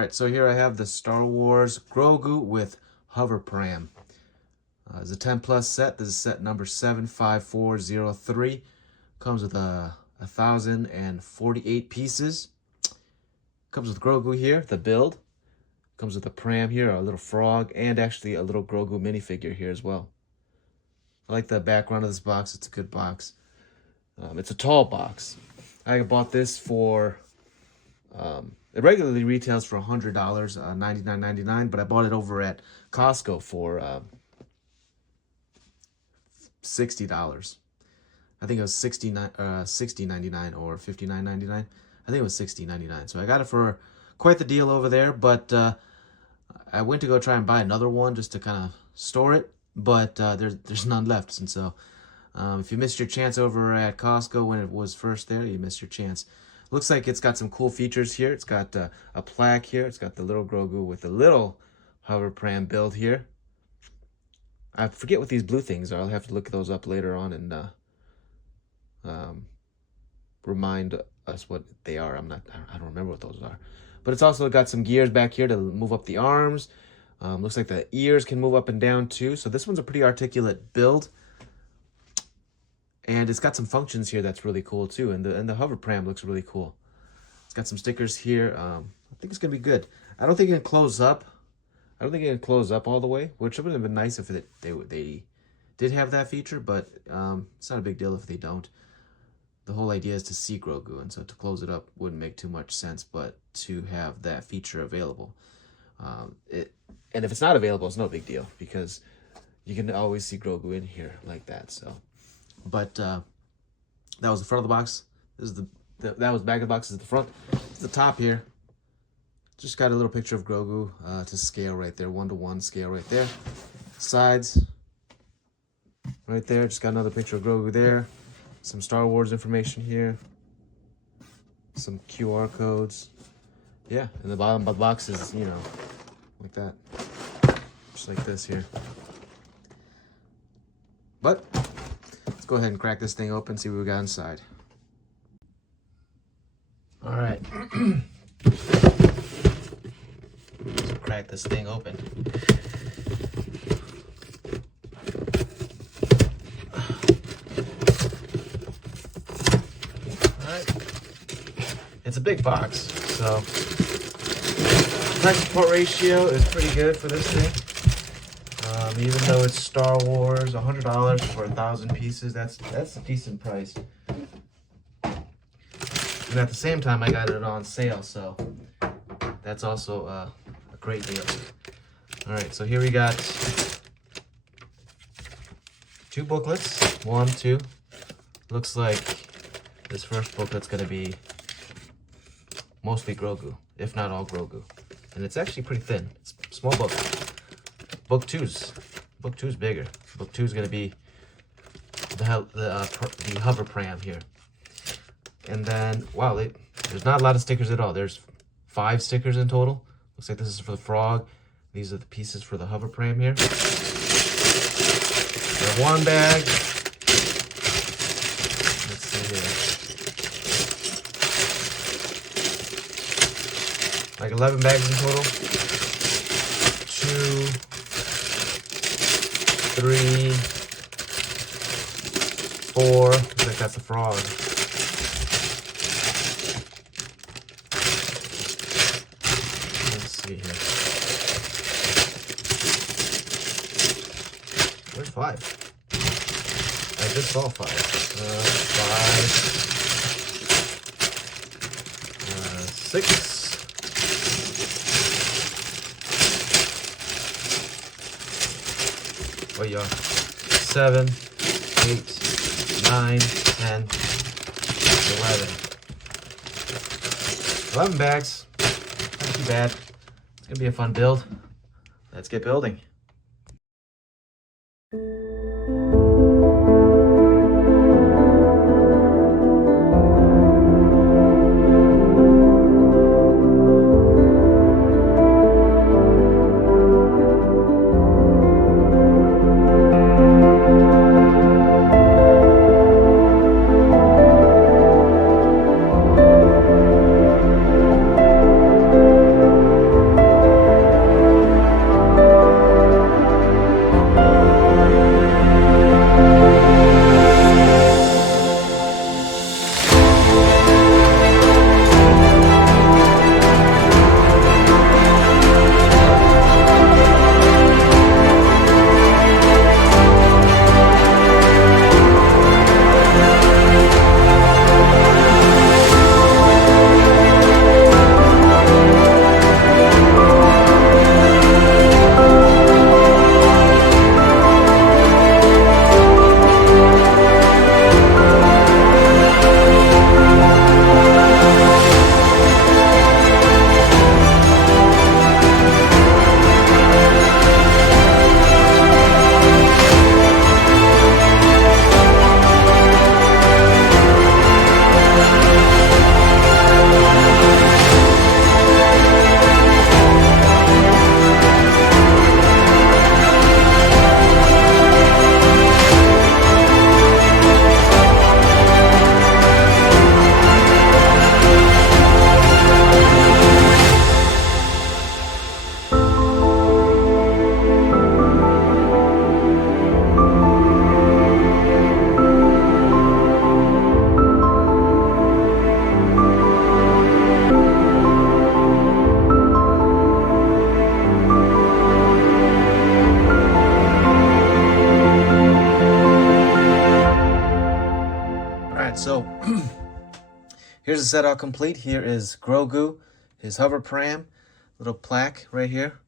Alright, so here I have the Star Wars Grogu with Hover Pram. It's a 10 plus set. This is set number 75403. Comes with 1,048 pieces. Comes with Grogu here, the build. Comes with a Pram here, a little frog, and actually a little Grogu minifigure here as well. I like the background of this box. It's a good box. It's a tall box. I bought this for... it regularly retails for $100, $99.99, but I bought it over at Costco for $60. I think it was $60.99 or $59.99. I think it was $60.99. So I got it for quite the deal over there, but I went to go try and buy another one just to kind of store it, but there's none left. And so if you missed your chance over at Costco when it was first there, you missed your chance. Looks like it's got some cool features here. It's got a plaque here. It's got the little Grogu with the little Hover Pram build here. I forget what these blue things are. I'll have to look those up later on and remind us what they are. I don't remember what those are. But it's also got some gears back here to move up the arms. Looks like the ears can move up and down too. So this one's a pretty articulate build. And it's got some functions here that's really cool too. And the Hover Pram looks really cool. It's got some stickers here. I think it's going to be good. I don't think it can close up. I don't think it can close up all the way, which would have been nice if they did have that feature, but it's not a big deal if they don't. The whole idea is to see Grogu, and so to close it up wouldn't make too much sense, but to have that feature available. And if it's not available, it's no big deal, because you can always see Grogu in here like that, so... But that was the front of the box. This is that was back of the box. This is the front. It's the top here. Just got a little picture of Grogu to scale right there, 1:1 scale right there. Sides right there. Just got another picture of Grogu there. Some Star Wars information here. Some QR codes. Yeah, and the bottom of the box is, you know, like that, just like this here. But let's go ahead and crack this thing open, see what we got inside. All right. Let's crack this thing open. All right. It's a big box, so price support ratio is pretty good for this thing. Even though it's Star Wars, $100 for 1,000 pieces, that's a decent price. And at the same time, I got it on sale, so that's also a great deal. All right, so here we got 2 booklets. 1, 2. Looks like this first booklet's gonna be mostly Grogu, if not all Grogu. And it's actually pretty thin. It's a small book. Book 2's bigger. Book 2 is going to be the Hover Pram here. And then, wow, there's not a lot of stickers at all. There's 5 stickers in total. Looks like this is for the frog. These are the pieces for the Hover Pram here. Got one bag. Let's see here. Like 11 bags in total. 2, 3, 4. Looks like that's a frog. Let's see here. Where's 5? I just saw 5. 5. 6. Oh yeah, 7, 8, 9, 10, 11. 11 bags. Not too bad. It's gonna be a fun build. Let's get building. Here's the set all complete. Here is Grogu, his hover pram, little plaque right here.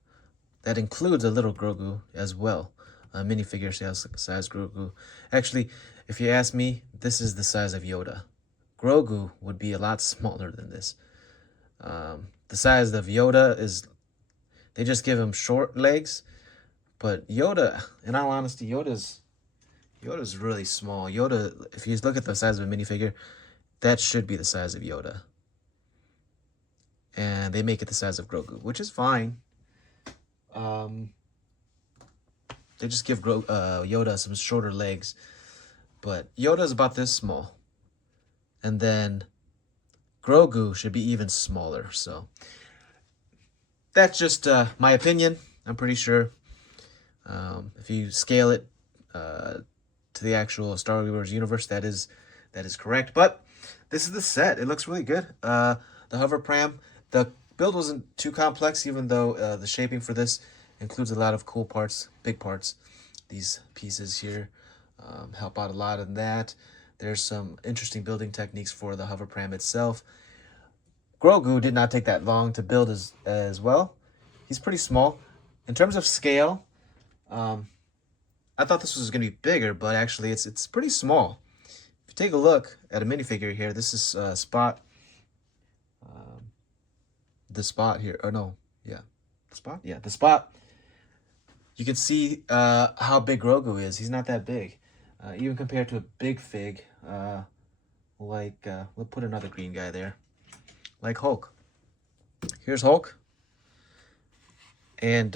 That includes a little Grogu as well. A minifigure size Grogu. Actually, if you ask me, this is the size of Yoda. Grogu would be a lot smaller than this. The size of Yoda is, they just give him short legs. But Yoda, in all honesty, Yoda's really small. Yoda, if you look at the size of a minifigure, that should be the size of Yoda. And they make it the size of Grogu, which is fine. They just give Yoda some shorter legs. But Yoda's about this small. And then Grogu should be even smaller. So that's just my opinion. I'm pretty sure if you scale it to the actual Star Wars universe, that is correct. But this is the set. It looks really good. The hover pram. The build wasn't too complex, even though the shaping for this includes a lot of cool parts, big parts. These pieces here help out a lot in that. There's some interesting building techniques for the hover pram itself. Grogu did not take that long to build as well. He's pretty small. In terms of scale, I thought this was going to be bigger, but actually it's pretty small. If you take a look at a minifigure here, this is Spot. The Spot here, or no, yeah, the Spot? Yeah, the Spot. You can see how big Grogu is. He's not that big. Even compared to a big fig, we'll put another green guy there, like Hulk. Here's Hulk. And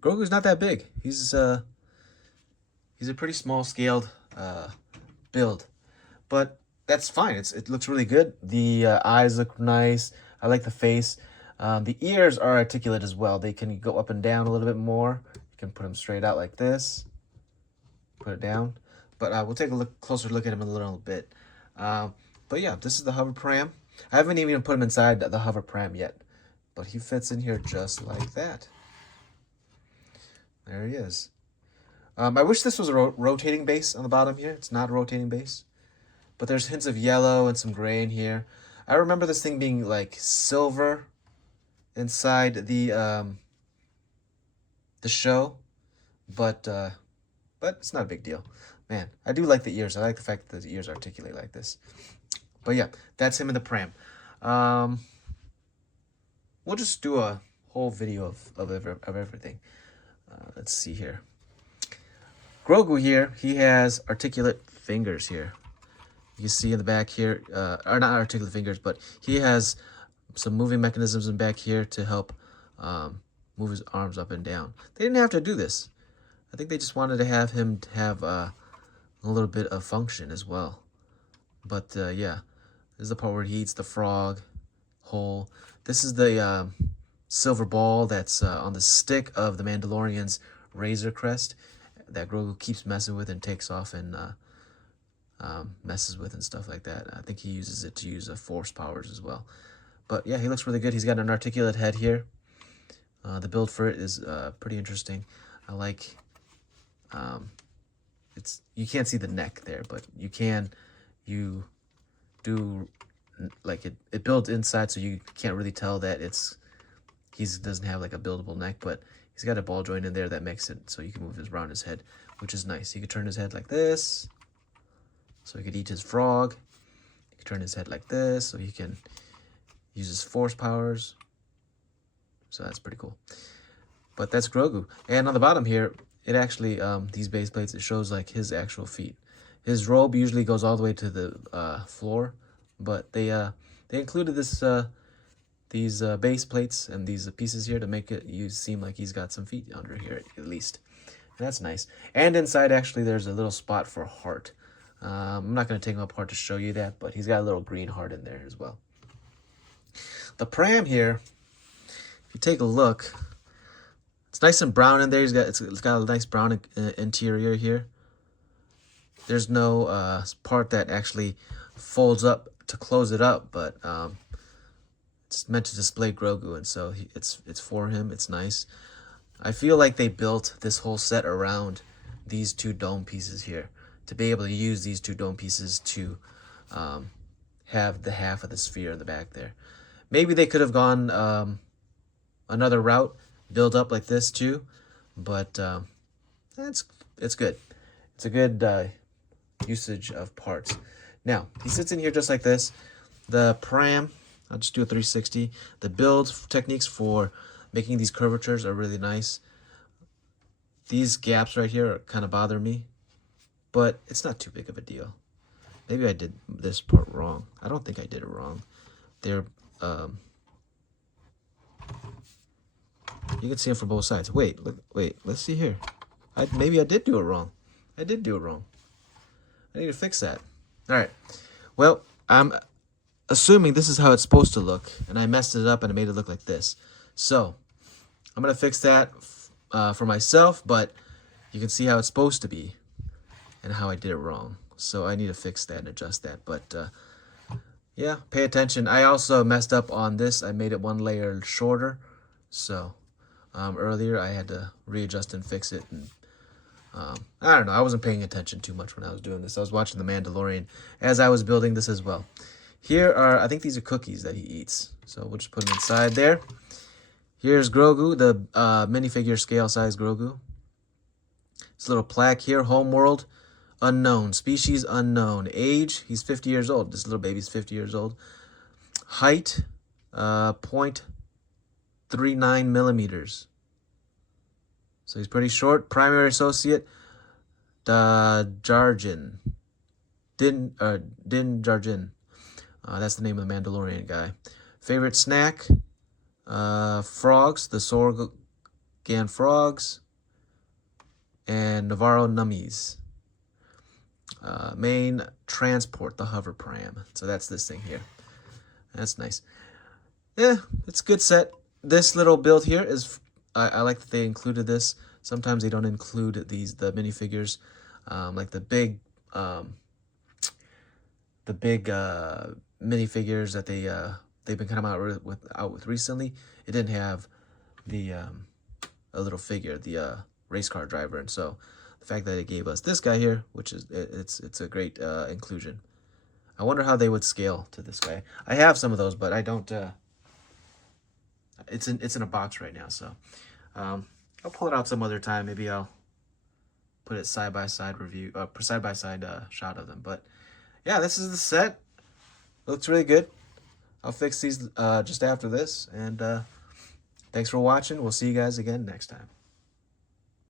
Grogu's not that big. He's a pretty small scaled build, but that's fine. It looks really good. The eyes look nice. I like the face. The ears are articulate as well. They can go up and down a little bit more. You can put them straight out like this. Put it down. But we'll take a closer look at him in a little bit. But yeah, this is the hover pram. I haven't even put him inside the hover pram yet. But he fits in here just like that. There he is. I wish this was a rotating base on the bottom here. It's not a rotating base. But there's hints of yellow and some gray in here. I remember this thing being like silver inside the show. But it's not a big deal. Man, I do like the ears. I like the fact that the ears articulate like this. But yeah, that's him in the pram. We'll just do a whole video of everything. Let's see here. Grogu here, he has articulate fingers here. You can see in the back here, or not articulate fingers, but he has some moving mechanisms in back here to help move his arms up and down. They didn't have to do this. I think they just wanted to have him have a little bit of function as well. But yeah, this is the part where he eats the frog whole. This is the silver ball that's on the stick of the Mandalorian's Razor Crest that Grogu keeps messing with and takes off and messes with and stuff like that. I think he uses it to use Force powers as well. But yeah, he looks really good. He's got an articulate head here. The build for it is pretty interesting. I like you can't see the neck there, but you do like it builds inside, so you can't really tell that he doesn't have like a buildable neck, but he's got a ball joint in there that makes it so you can move around his head, which is nice. He could turn his head like this, so he could eat his frog. He could turn his head like this, so he can use his Force powers. So that's pretty cool. But that's Grogu. And on the bottom here, it actually, these base plates, it shows like his actual feet. His robe usually goes all the way to the floor, but they included these base plates and these pieces here to make it seem like he's got some feet under here at least. And that's nice. And inside, actually, there's a little spot for a heart. I'm not going to take him apart to show you that, but he's got a little green heart in there as well. The pram here, if you take a look, it's nice and brown in there. It's got a nice brown interior here. There's no part that actually folds up to close it up, but it's meant to display Grogu, and so it's for him. It's nice. I feel like they built this whole set around these two dome pieces here to be able to use these two dome pieces to have the half of the sphere in the back there. Maybe they could have gone another route, build up like this too, but it's good. It's a good usage of parts. Now, he sits in here just like this. The Pram, I'll just do a 360. The build techniques for making these curvatures are really nice. These gaps right here kind of bother me, but it's not too big of a deal. Maybe I did this part wrong. I don't think I did it wrong. They're, you can see them from both sides. Wait, let's see here. Maybe I did do it wrong. I did do it wrong. I need to fix that. All right. Well, I'm assuming this is how it's supposed to look, and I messed it up and I made it look like this. So I'm going to fix that for myself, but you can see how it's supposed to be and how I did it wrong. So I need to fix that and adjust that. But yeah, pay attention. I also messed up on this. I made it one layer shorter. So earlier I had to readjust and fix it. And I don't know. I wasn't paying attention too much when I was doing this. I was watching The Mandalorian as I was building this as well. Here are, I think these are cookies that he eats. So we'll just put them inside there. Here's Grogu, the minifigure scale size Grogu. This little plaque here, homeworld, unknown, species unknown. Age, he's 50 years old. This little baby's 50 years old. Height, 0.39 millimeters. So he's pretty short. Primary associate, Jarjin. Din Jarjin. That's the name of the Mandalorian guy. Favorite snack, frogs, the Sorgan frogs, and Navarro nummies. Main transport, the hover pram. So that's this thing here. That's nice. Yeah, it's a good set. This little build here is, I like that they included this. Sometimes they don't include the minifigures, like the big minifigures that they've been coming out with recently. It didn't have the a little figure, the race car driver, and so the fact that it gave us this guy here, which is it's a great inclusion. I wonder how they would scale to this guy. I have some of those, but I don't. It's in a box right now, so I'll pull it out some other time. Maybe I'll put it side by side review, side by side shot of them. But yeah, this is the set. Looks really good. I'll fix these just after this, and thanks for watching. We'll see you guys again next time.